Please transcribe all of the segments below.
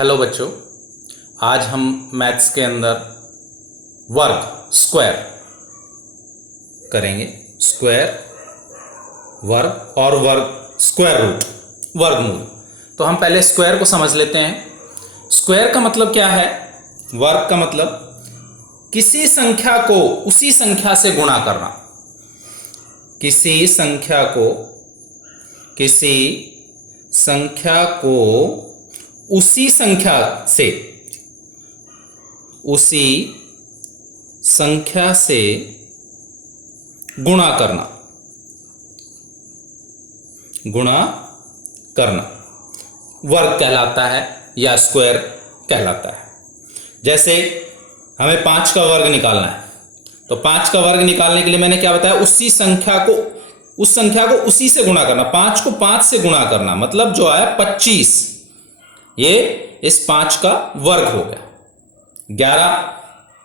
Hello बच्चों, आज हम मैथ्स के अंदर वर्ग स्क्वायर करेंगे। स्क्वायर, वर्ग और वर्ग स्क्वायर रूट, वर्गमूल। तो हम पहले स्क्वायर को समझ लेते हैं। स्क्वायर का मतलब क्या है? वर्ग का मतलब किसी संख्या को उसी संख्या से गुणा करना। किसी संख्या को उसी संख्या से गुणा करना वर्ग कहलाता है या स्क्वायर कहलाता है। जैसे हमें 5 का वर्ग निकालना है, तो 5 का वर्ग निकालने के लिए मैंने क्या बताया? उस संख्या को उसी से गुणा करना। 5 को 5 से गुणा करना मतलब जो आया 25, ये इस 5 का वर्ग हो गया।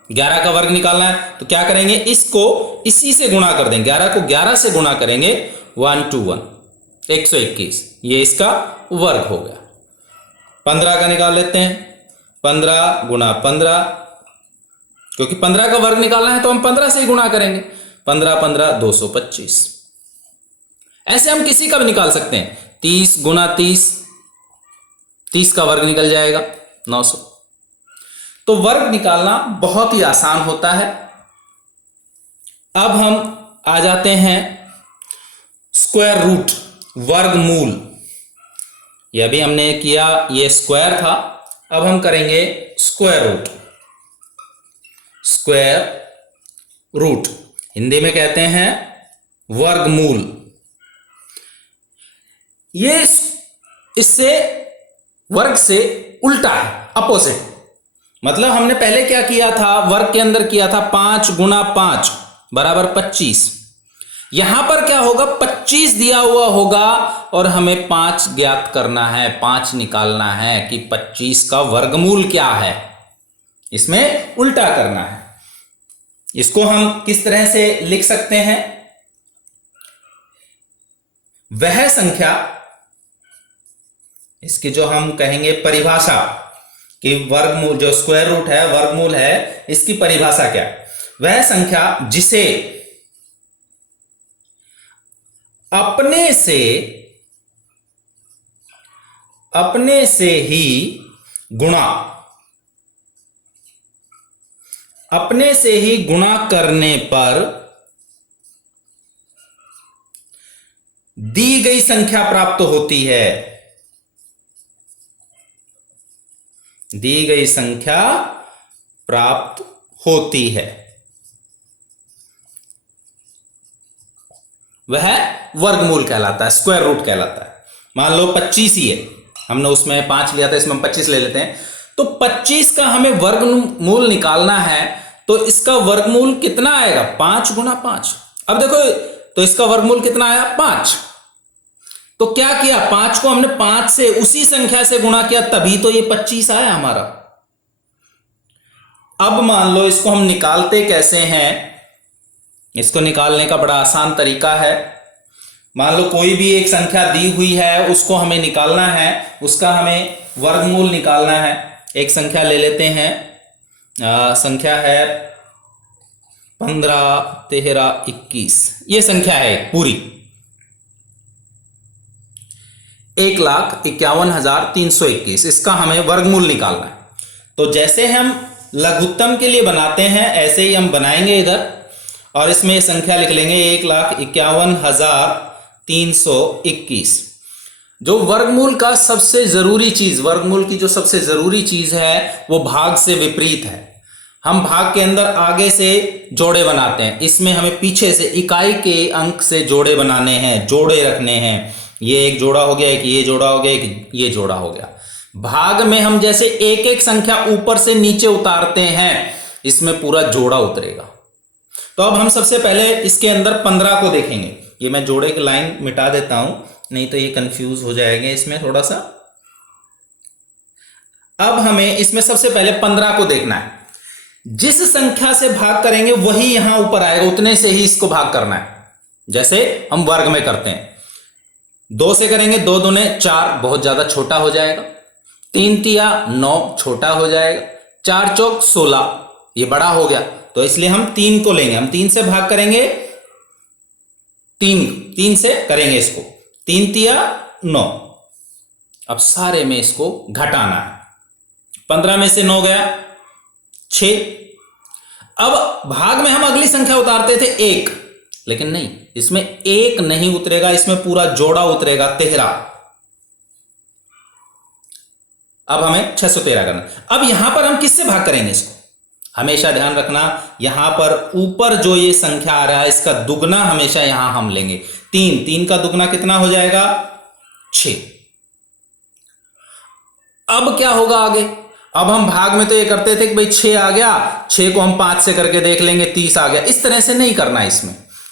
11 का वर्ग निकालना है तो क्या करेंगे? इसको इसी से गुणा कर देंगे। 11 को 11 से गुणा करेंगे 1 to 1 121, ये इसका वर्ग हो गया। 15 का निकाल लेते हैं। 15 गुणा 15, क्योंकि 15 का वर्ग निकालना है तो हम 15 से ही गुणा करेंगे। 15 15 225। ऐसे हम किसी का भी निकाल सकते हैं। 30 गुणा 30, 30 का वर्ग निकल जाएगा 900। तो वर्ग निकालना बहुत ही आसान होता है। अब हम आ जाते हैं स्क्वायर रूट, वर्गमूल। यह भी हमने किया, ये स्क्वायर था। अब हम करेंगे square root. Square root Hindi में कहते हैं वर्गमूल। ये इससे वर्ग से उल्टा है, अपोजिट। मतलब हमने पहले क्या किया था? वर्ग के अंदर किया था 5 गुणा 5 बराबर 25। यहां पर क्या होगा? 25 दिया हुआ होगा और हमें 5 ज्ञात करना है, 5 निकालना है कि 25 का वर्गमूल क्या है। इसमें उल्टा करना है। इसको हम किस तरह से लिख सकते हैं? वह संख्या, इसकी जो हम कहेंगे परिभाषा कि वर्गमूल, जो स्क्वायर रूट है वर्गमूल है, इसकी परिभाषा क्या? वह संख्या जिसे अपने से ही गुणा करने पर दी गई संख्या प्राप्त होती है। दी गई संख्या प्राप्त होती है, वह वर्गमूल कहलाता है, स्क्वायर रूट कहलाता है। मान लो 25 ही है, हमने उसमें 5 लिया था, इसमें हम 25 ले लेते हैं। तो 25 का हमें वर्गमूल निकालना है, तो इसका वर्गमूल कितना आएगा? 5 गुणा 5। अब देखो, तो इसका वर्गमूल कितना आया? 5। तो क्या किया? 5 को हमने 5 से उसी संख्या से गुणा किया, तभी तो ये 25 आया हमारा। अब मान लो इसको हम निकालते कैसे हैं? इसको निकालने का बड़ा आसान तरीका है। मान लो कोई भी एक संख्या दी हुई है, उसको हमें निकालना है, उसका हमें वर्गमूल निकालना है। एक संख्या ले लेते हैं, संख्या है 15 13 21। ये संख्या है पूरी 1,51,321। इसका हमें वर्गमूल निकालना है। तो जैसे हम लघुत्तम के लिए बनाते हैं, ऐसे ही हम बनाएंगे इधर, और इसमें संख्या लिख लेंगे 1,51,321। जो वर्गमूल का सबसे जरूरी चीज, वर्गमूल की जो सबसे जरूरी चीज है, वो भाग से विपरीत है। हम भाग के अंदर आगे से जोड़े बनाते हैं, इसमें हमें पीछे से इकाई के अंक से जोड़े बनाने हैं, जोड़े रखने हैं। ये एक जोड़ा हो गया, एक ये जोड़ा हो गया, एक ये जोड़ा हो गया। भाग में हम जैसे एक एक संख्या ऊपर से नीचे उतारते हैं, इसमें पूरा जोड़ा उतरेगा। तो अब हम सबसे पहले इसके अंदर 15 को देखेंगे। ये मैं जोड़े की लाइन मिटा देता हूं, नहीं तो ये कंफ्यूज हो जाएंगे इसमें थोड़ा सा। अब हमें इसमें सबसे पहले 15 को देखना है। जिस संख्या से भाग करेंगे वही यहां ऊपर आएगा, उतने से ही इसको भाग करना है। जैसे हम वर्ग में करते हैं, 2 से करेंगे, 2 दूने 4, बहुत ज्यादा छोटा हो जाएगा। 3 तिया 9 छोटा हो जाएगा, 4 चौक 16 ये बड़ा हो गया, तो इसलिए हम 3 को लेंगे, हम 3 से भाग करेंगे, 3 से करेंगे इसको, 3 तिया 9। अब सारे में इसको घटाना है, 15 में से 9 गया 6। अब भाग में हम अगली संख्या उतारते थे 1, लेकिन नहीं, इसमें 1 नहीं उतरेगा, इसमें पूरा जोड़ा उतरेगा 13। अब हमें 613 करना। अब यहां पर हम किससे भाग करेंगे इसको, हमेशा ध्यान रखना, यहां पर ऊपर जो ये संख्या आ रहा है इसका दुगना हमेशा यहां हम लेंगे। 3 का दुगना कितना हो जाएगा 6। अब क्या होगा आगे, अब हम भाग में तो ये करते थे कि भाई 6 आ गया, 6 को हम 5 से करके देख लेंगे, 30 आ गया, इस तरह से नहीं करना।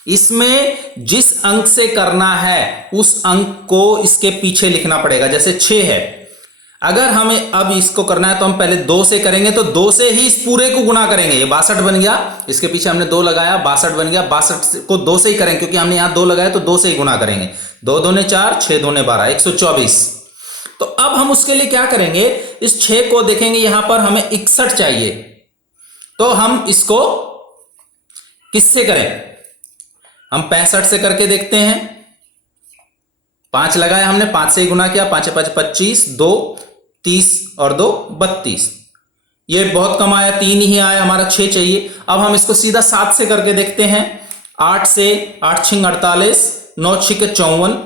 इसमें जिस अंक से करना है उस अंक को इसके पीछे लिखना पड़ेगा। जैसे 6 है, अगर हमें अब इसको करना है तो हम पहले 2 से करेंगे, तो 2 से ही इस पूरे को गुना करेंगे। ये 62 बन गया, इसके पीछे हमने 2 लगाया, 62 बन गया। 62 को 2 से ही करेंगे क्योंकि हमने यहां 2 लगाया, तो 2 से ही गुना करेंगे। 2 दूने 4, 6 दूने 12, 124। तो अब हम उसके लिए क्या करेंगे, इस 6 को देखेंगे, यहां पर हमें 61 चाहिए, तो हम इसको किससे करें, हम 65 से करके देखते हैं। 5 लगाया हमने, 5 से ही गुना किया, 5 5 25, 2 30 और 2 32। ये बहुत कम आया, 3 ही आया, हमारा 6 चाहिए। अब हम इसको सीधा 7 से करके देखते हैं। 8 से, 8 छिंग 48, 9 छिके 54।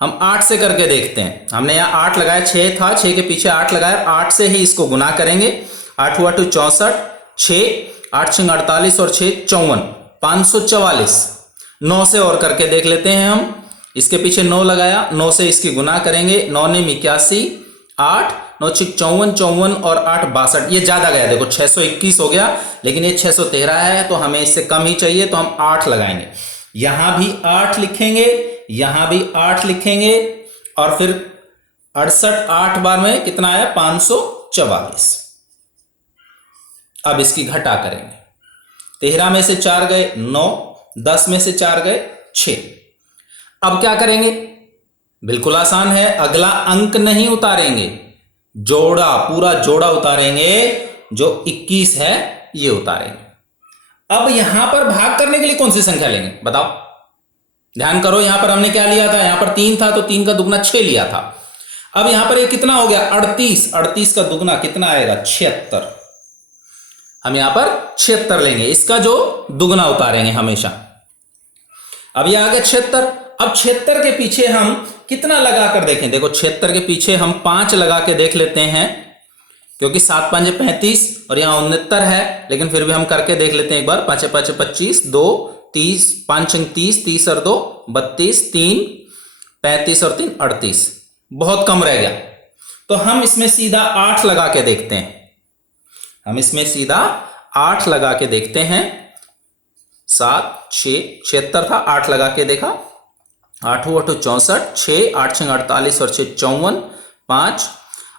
हम 8 से करके देखते हैं, हमने यहां 8 लगाया, 6 था, 6 के पीछे 8 लगाया, 8 से ही इसको गुना करेंगे। 8 हुआ 64, 6 8 छिंग 48 और 6 54, 544। 9 से और करके देख लेते हैं हम, इसके पीछे 9 लगाया, 9 से इसकी गुना करेंगे, 9 ने 81, 8 9 छिक 54, 54 और 8 62। ये ज्यादा गया, देखो 621 हो गया, लेकिन ये 613 है, तो हमें इससे कम ही चाहिए, तो हम 8 लगाएंगे। यहां भी 8 लिखेंगे, यहां भी 8 लिखेंगे, और फिर 68 8 बार में कितना आया 544। अब इसकी घटा करेंगे, 13 में से 4 गए 9, 10 में से 4 गए 6। अब क्या करेंगे, बिल्कुल आसान है, अगला अंक नहीं उतारेंगे, जोड़ा, पूरा जोड़ा उतारेंगे, जो 21 है ये उतारेंगे। अब यहां पर भाग करने के लिए कौन सी संख्या लेंगे बताओ, ध्यान करो। यहां पर हमने क्या लिया था, यहां पर 3 था, तो 3 का दुगना 6 लिया था। अब यहां पर ये कितना हो गया 38, 38 का दुगना कितना आएगा 76। हम यहां पर 76 लेंगे, इसका जो दुगना उतारेंगे हमेशा। अब ये आ गया 76। अब 76 के पीछे हम कितना लगा कर देखें, देखो 76 के पीछे हम 5 लगा के देख लेते हैं, क्योंकि 7 5 35 और यहां 69 है, लेकिन फिर भी हम करके देख लेते हैं एक बार। 5 5 25, 2 30, 5 30, 30 और 2 32, 3 35 और 3 38, बहुत कम रह गया, तो हम इसमें सीधा 8 लगा के देखते हैं। हम इसमें सीधा 8 लगा के देखते हैं। 7 6 76 था, 8 लगा के देखा, 8 8 64, 6 8 6 48 और 6 54, 5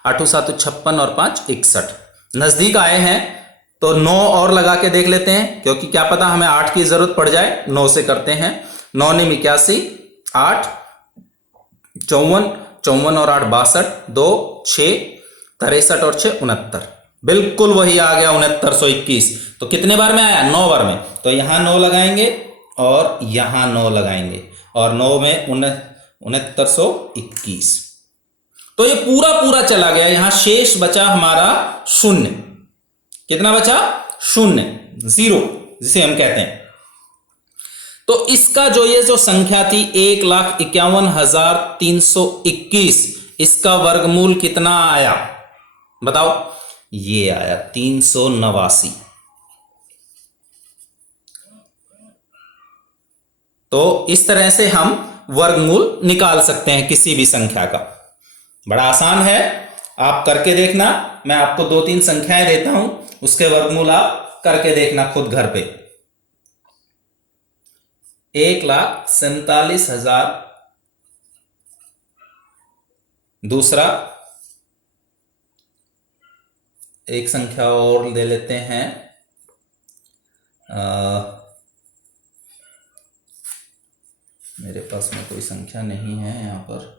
8 7 56 और 5 61। नजदीक आए हैं, तो 9 और लगा के देख लेते हैं, क्योंकि क्या पता हमें 8 की जरूरत पड़ जाए। 9 से करते हैं, 9 ने 81, 8 54, 54 और 8 62, 2 6 63 और 6 69, बिल्कुल वही आ गया 6921। तो कितने बार में आया 9 बार में, तो यहां 9 लगाएंगे और यहां 9 लगाएंगे, और 9 में 6921। तो ये पूरा पूरा चला गया, यहां शेष बचा हमारा 0। कितना बचा 0, 0 जिसे हम कहते हैं। तो इसका जो ये जो संख्या थी 1,51,321, इसका वर्गमूल कितना आया बताओ, ये आया 389। तो इस तरह से हम वर्गमूल निकाल सकते हैं किसी भी संख्या का, बड़ा आसान है, आप करके देखना। मैं आपको 2-3 संख्याएं देता हूं, उसके वर्गमूल आप करके देखना खुद घर पे। 1,47,000, दूसरा एक संख्या और ले लेते हैं, मेरे पास में कोई संख्या नहीं है यहां पर।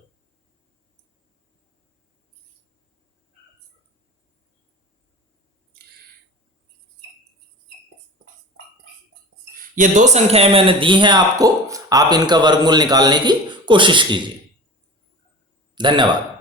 ये दो संख्याएं मैंने दी हैं आपको, आप इनका वर्गमूल निकालने की कोशिश कीजिए। धन्यवाद।